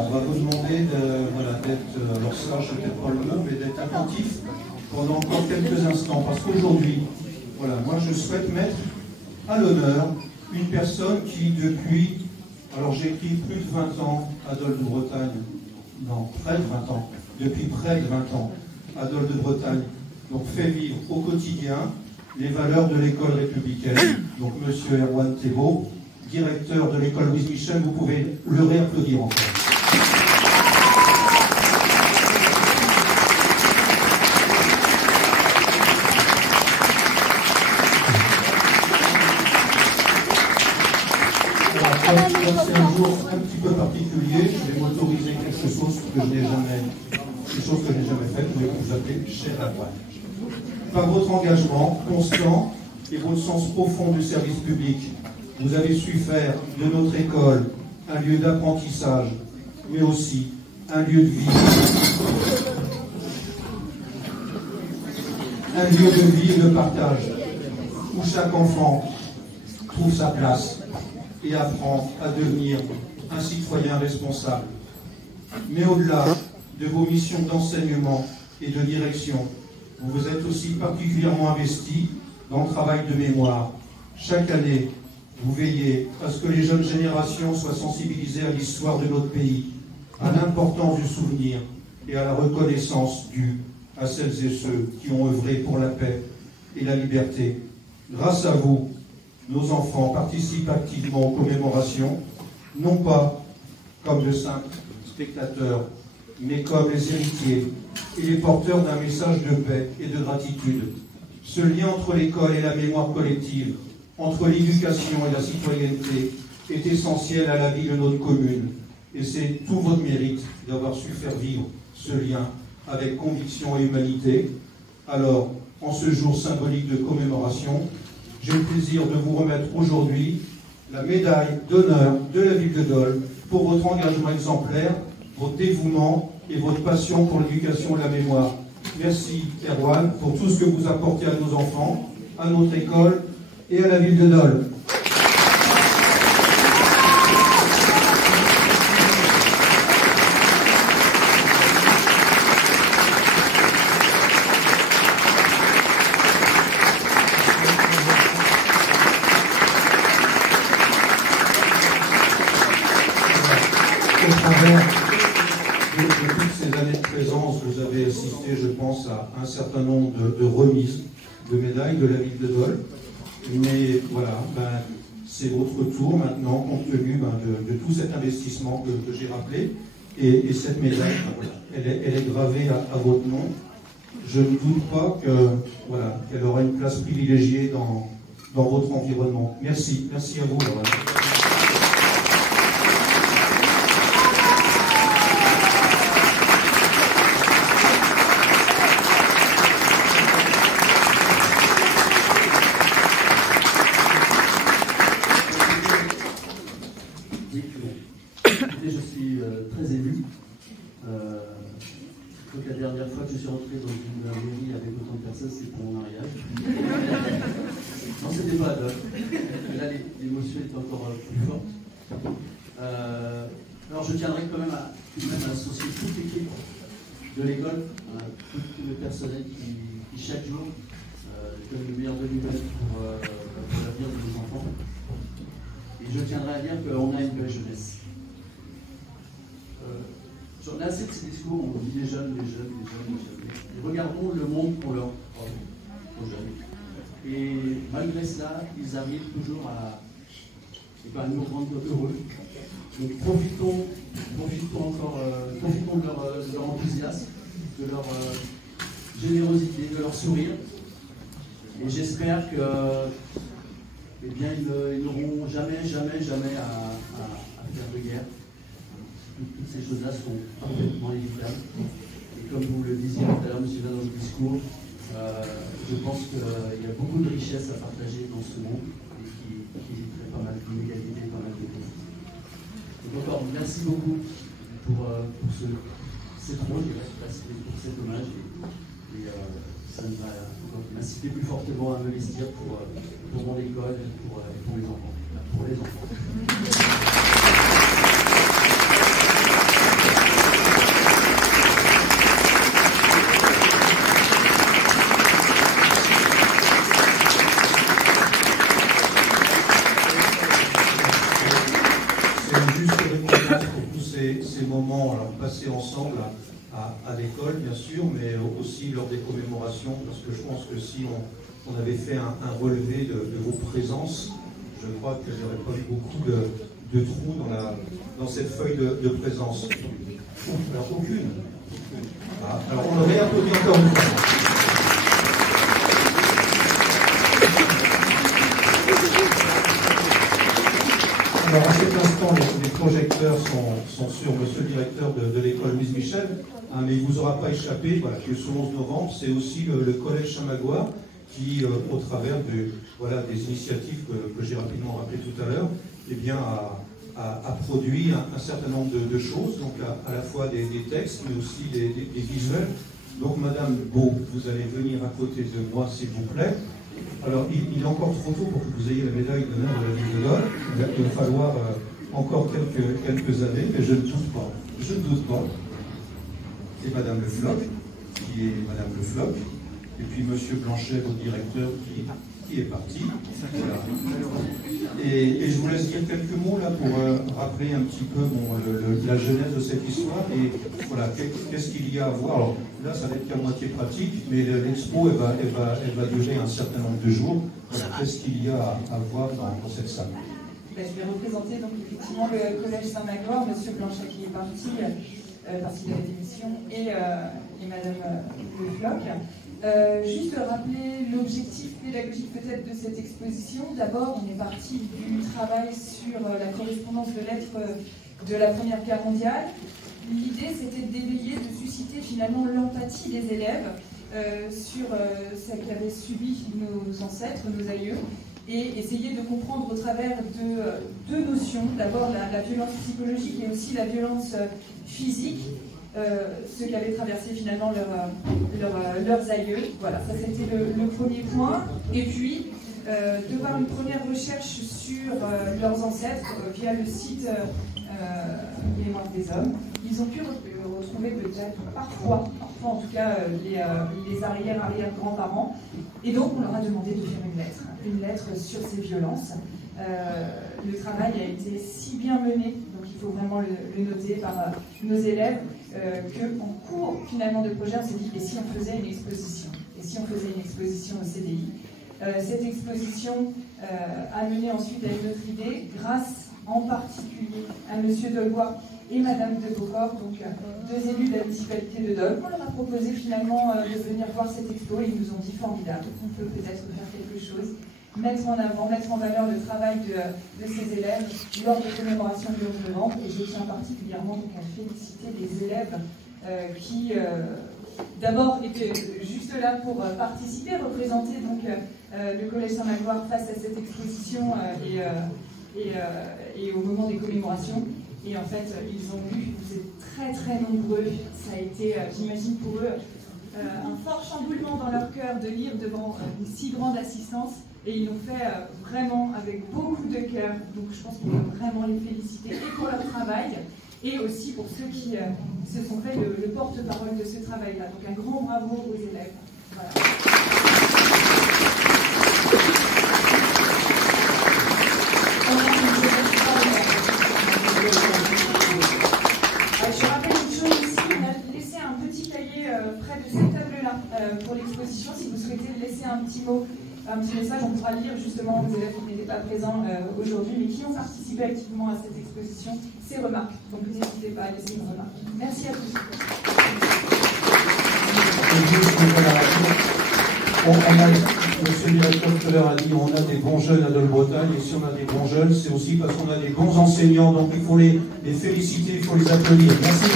on va vous demander d'être, alors sage, peut-être pas le mot, mais d'être attentif pendant encore quelques instants. Parce qu'aujourd'hui, voilà, moi je souhaite mettre à l'honneur une personne qui, depuis, alors j'ai écrit plus de 20 ans, Adolphe de Bretagne, non, près de 20 ans, depuis près de 20 ans, Adolphe de Bretagne, donc fait vivre au quotidien les valeurs de l'école républicaine. Donc monsieur Erwan Thébault, directeur de l'école Louise Michel, vous pouvez le réapplaudir encore. Comme c'est un jour un petit peu particulier, je vais m'autoriser quelque chose que je n'ai jamais fait, vous pouvez vous appeler cher Erwan. Par votre engagement constant et votre sens profond du service public, vous avez su faire de notre école un lieu d'apprentissage, mais aussi un lieu de vie. Un lieu de vie et de partage, où chaque enfant trouve sa place et apprend à devenir un citoyen responsable. Mais au-delà de vos missions d'enseignement et de direction, vous vous êtes aussi particulièrement investi dans le travail de mémoire. Chaque année, vous veillez à ce que les jeunes générations soient sensibilisées à l'histoire de notre pays, à l'importance du souvenir et à la reconnaissance due à celles et ceux qui ont œuvré pour la paix et la liberté. Grâce à vous, nos enfants participent activement aux commémorations, non pas comme de simples spectateurs, mais comme les héritiers et les porteurs d'un message de paix et de gratitude. Ce lien entre l'école et la mémoire collective, entre l'éducation et la citoyenneté, est essentiel à la vie de notre commune. Et c'est tout votre mérite d'avoir su faire vivre ce lien avec conviction et humanité. Alors, en ce jour symbolique de commémoration, j'ai le plaisir de vous remettre aujourd'hui la médaille d'honneur de la ville de Dole pour votre engagement exemplaire, votre dévouement et votre passion pour l'éducation et la mémoire. Merci Erwan pour tout ce que vous apportez à nos enfants, à notre école et à la ville de Dole. Au travers de toutes ces années de présence, vous avez assisté, je pense, à un certain nombre de remises de médailles de la ville de Dole. Mais voilà, c'est votre tour maintenant, compte tenu de tout cet investissement que j'ai rappelé. Et cette médaille, voilà, elle est gravée à votre nom. Je ne doute pas qu'elle aura une place privilégiée dans votre environnement. Merci, merci à vous. Voilà. Je suis très ému. Donc la dernière fois que je suis rentré dans une mairie avec autant de personnes, c'était pour mon mariage. Non, c'était pas Adolphe. Là, l'émotion est encore plus forte. Alors je tiendrai quand même à associer toute l'équipe de l'école, tout le personnel qui chaque jour donne le meilleur de lui-même pour l'avenir de nos enfants. Et je tiendrai à dire qu'on a une belle jeunesse. J'en ai assez de ces discours, on dit les jeunes. Et regardons le monde qu'on leur offre aux jeunes. Et malgré cela, ils arrivent toujours à nous rendre heureux. Donc profitons de leur enthousiasme, de leur générosité, de leur sourire. Et j'espère que ils n'auront jamais à faire de guerre. Toutes ces choses-là sont parfaitement évitables. Et comme vous le disiez tout à l'heure, monsieur, dans votre discours, je pense qu'il y a beaucoup de richesses à partager dans ce monde et qui éviterait pas mal d'inégalités et pas mal de conflits. Donc encore, merci beaucoup pour cette rôle, pour cet hommage. Et ça va m'inciter plus fortement à m'investir pour mon école et pour les enfants. passer ensemble à l'école, bien sûr, mais aussi lors des commémorations, parce que je pense que si on avait fait un relevé de vos présences, je crois que j'aurais pas eu beaucoup de trous dans cette feuille de présence. Alors, aucune. Ah, alors, on aurait applaudi encore une fois. Alors, à cet instant, les projecteurs sont sur Monsieur le directeur de l'école Louise Michel, hein, mais il ne vous aura pas échappé, voilà, que ce 11 novembre, c'est aussi le collège Saint-Magloire qui, au travers des initiatives que j'ai rapidement rappelées tout à l'heure, eh bien, a produit un certain nombre de choses, donc à la fois des textes, mais aussi des visuels. Donc, Madame Beau, vous allez venir à côté de moi, s'il vous plaît. Alors, il est encore trop tôt pour que vous ayez la médaille d'honneur de la ville de Dole. Il va falloir encore quelques années, mais je ne doute pas. Je ne doute pas. C'est Madame Le Floch, qui est Madame Le Floch, et puis Monsieur Blanchet, votre directeur, qui est parti. Voilà. Et je vous laisse dire quelques mots là pour rappeler un petit peu la genèse de cette histoire et voilà, qu'est-ce qu'il y a à voir. Alors là, ça va être qu'à moitié pratique, mais l'expo, elle va durer un certain nombre de jours. Voilà, qu'est-ce qu'il y a à voir dans cette salle? Je vais représenter donc effectivement le collège Saint-Magloire, Monsieur Blanchet qui est parti parce qu'il avait des missions, et Madame Le Floch. Juste rappeler l'objectif pédagogique peut-être de cette exposition. D'abord, on est parti du travail sur la correspondance de lettres de la Première Guerre mondiale. L'idée, c'était d'éveiller, de susciter finalement l'empathie des élèves sur ce qu'avaient subi nos ancêtres, nos aïeux, et essayer de comprendre au travers de deux notions. D'abord, la violence psychologique et aussi la violence physique. Ce qu'avaient traversé finalement leurs aïeux. Voilà, ça c'était le premier point. Et puis, de par une première recherche sur leurs ancêtres via le site Mémoire des Hommes, ils ont pu retrouver peut-être, parfois en tout cas, les arrière-grands-parents. Et donc, on leur a demandé de faire une lettre sur ces violences. Le travail a été si bien mené, donc il faut vraiment le noter par nos élèves, qu'en cours finalement de projet, on s'est dit, et si on faisait une exposition? Et si on faisait une exposition au CDI? Cette exposition a mené ensuite à une autre idée, grâce en particulier à Monsieur Dolbois et Madame de Beaufort, donc deux élus de la municipalité de Dole. On leur a proposé finalement de venir voir cette expo et ils nous ont dit formidable, on peut peut-être faire quelque chose, mettre en avant, mettre en valeur le travail de ces élèves lors des commémorations du 11 novembre. Et je tiens particulièrement donc à féliciter les élèves qui, d'abord, étaient juste là pour participer, représenter donc le Collège Saint-Magloire face à cette exposition et au moment des commémorations. Et en fait, ils ont lu, vous êtes très très nombreux, ça a été, j'imagine pour eux, un fort chamboulement dans leur cœur de lire devant une si grande assistance. Et ils l'ont fait vraiment avec beaucoup de cœur. Donc je pense qu'on peut vraiment les féliciter et pour leur travail et aussi pour ceux qui se sont fait le porte-parole de ce travail-là. Donc un grand bravo aux élèves. Voilà. Je rappelle une chose ici, on a laissé un petit cahier près de cette table-là pour l'exposition. Si vous souhaitez laisser un petit mot, un petit message, on pourra le lire justement aux élèves qui n'étaient pas présents aujourd'hui, mais qui ont participé activement à cette exposition, ces remarques. Donc n'hésitez pas à laisser une remarque. Merci à tous. Monsieur le directeur tout à l'heure a dit on a des bons jeunes à Dole-Bretagne, et si on a des bons jeunes, c'est aussi parce qu'on a des bons enseignants, donc il faut les féliciter, il faut les applaudir. Merci.